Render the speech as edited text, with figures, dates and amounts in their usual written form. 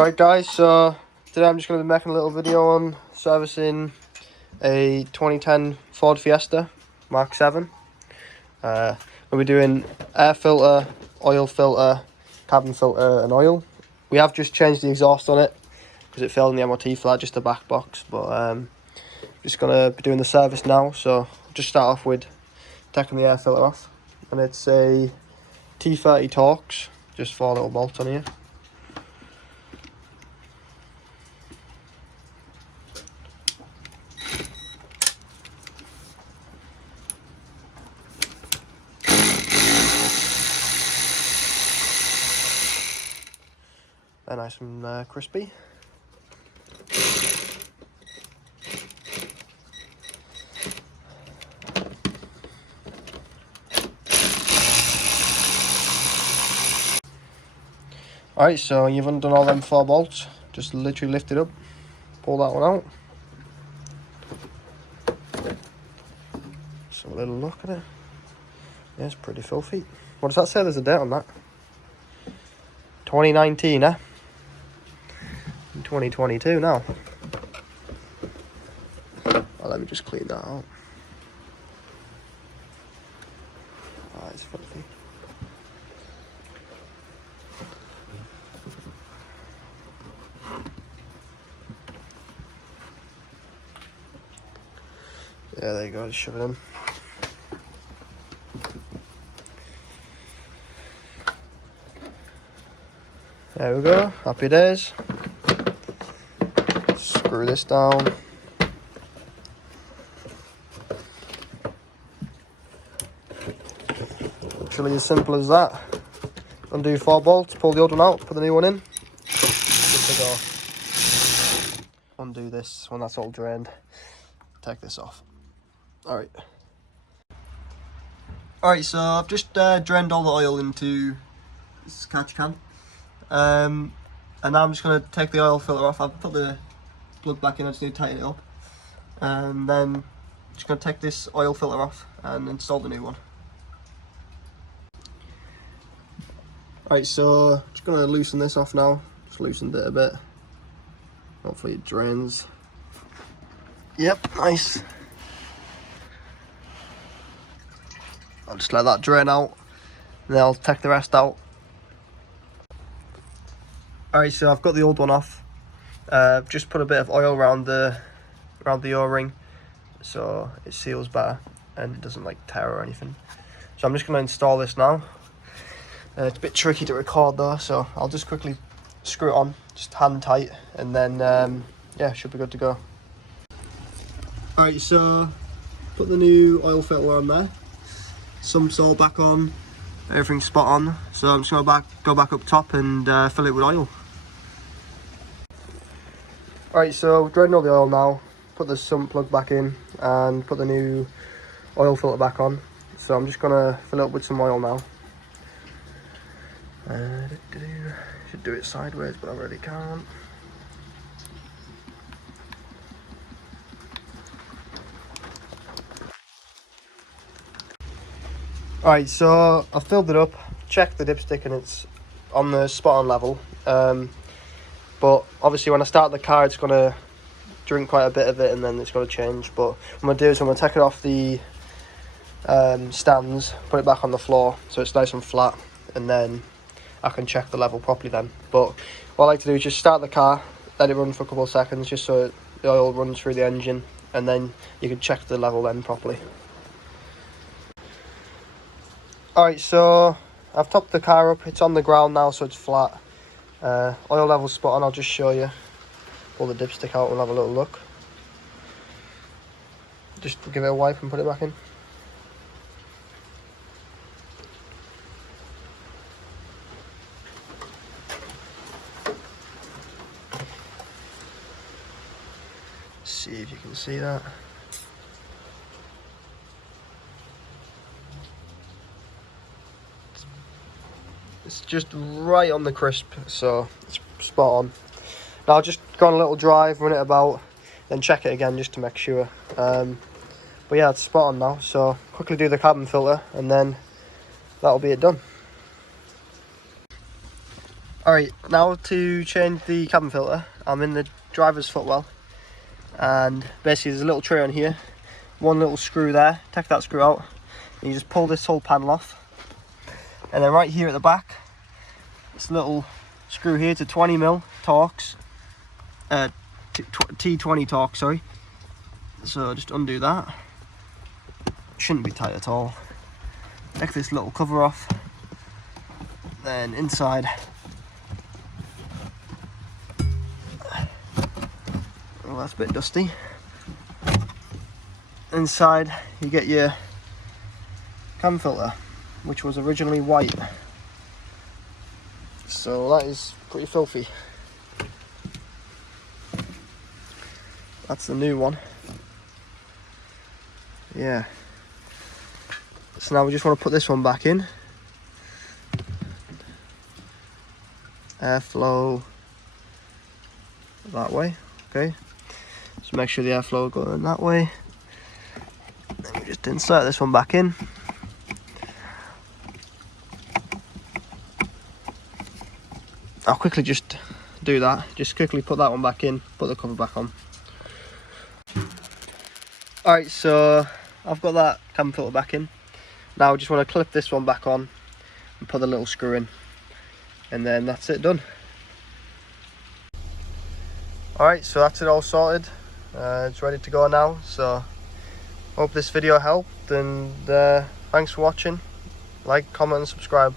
Alright guys, so today I'm just going to be making a little video on servicing a 2010 Ford Fiesta MK7. We'll be doing air filter, oil filter, cabin filter and oil. We have just changed the exhaust on it because it failed in the MOT for that, just the back box. But just going to be doing the service now, so I'll just start off with taking the air filter off. And it's a T30 Torx, just 4 little bolts on here. They're nice and crispy. Alright, so you've undone all them 4 bolts. Just literally lift it up, pull that one out. So a little look at it. Yeah, it's pretty filthy. What does that say? There's a date on that. 2019, eh? 2022 now. Oh, let me just clean that out. Oh, it's filthy. Yeah, there you go, just shove it in. There we go, happy days. Screw this down. Literally as simple as that. Undo 4 bolts, pull the old one out, put the new one in. Good to go. Undo this when that's all drained. Take this off. Alright. Alright, so I've just drained all the oil into this catch can. And now I'm just going to take the oil filter off. I've put the plug back in, I just need to tighten it up. And then I'm just going to take this oil filter off and install the new one. Alright, so just going to loosen this off now. Just loosened it a bit. Hopefully it drains. Yep, nice. I'll just let that drain out, and then I'll take the rest out. Alright, so I've got the old one off. Just put a bit of oil around the O-ring, so it seals better and it doesn't like tear or anything. So I'm just going to install this now. It's a bit tricky to record though, so I'll just quickly screw it on, just hand tight, and then yeah, should be good to go. Alright, so put the new oil filter on there. Sumps all back on, everything's spot on. So I'm just going to go back up top and fill it with oil. Alright, so drained all the oil now, put the sump plug back in and put the new oil filter back on. So I'm just going to fill it up with some oil now. Should do it sideways, but I really can't. Alright, so I've filled it up, checked the dipstick and it's on the spot on level. But obviously when I start the car it's going to drink quite a bit of it and then it's going to change. But what I'm going to do is I'm going to take it off the stands, put it back on the floor so it's nice and flat, and then I can check the level properly then. But what I like to do is just start the car, let it run for a couple of seconds just so the oil runs through the engine, and then you can check the level then properly. Alright, so I've topped the car up, it's on the ground now so it's flat. Oil level's spot on, I'll just show you. Pull the dipstick out and have a little look. Just give it a wipe and put it back in. See if you can see that. It's just right on the crisp, so it's spot on. Now I'll just go on a little drive, run it about, then check it again just to make sure. But yeah, it's spot on now, so quickly do the cabin filter and then that'll be it done. Alright, now to change the cabin filter, I'm in the driver's footwell, and basically there's a little tray on here, one little screw there, take that screw out, and you just pull this whole panel off, and then right here at the back, this little screw here to 20mm Torx, T20 Torx, sorry. So just undo that, shouldn't be tight at all. Take this little cover off, then inside, well, that's a bit dusty. Inside you get your cam filter, which was originally white, so that is pretty filthy. That's the new one. Yeah. So now we just want to put this one back in. Airflow that way. Okay. So make sure the airflow going that way. Then we just insert this one back in. I'll quickly just do that. Just quickly put that one back in, put the cover back on. Alright, so I've got that cabin filter back in. Now I just want to clip this one back on and put the little screw in. And then that's it done. Alright, so that's it all sorted. It's ready to go now. So hope this video helped, and thanks for watching. Like, comment and subscribe.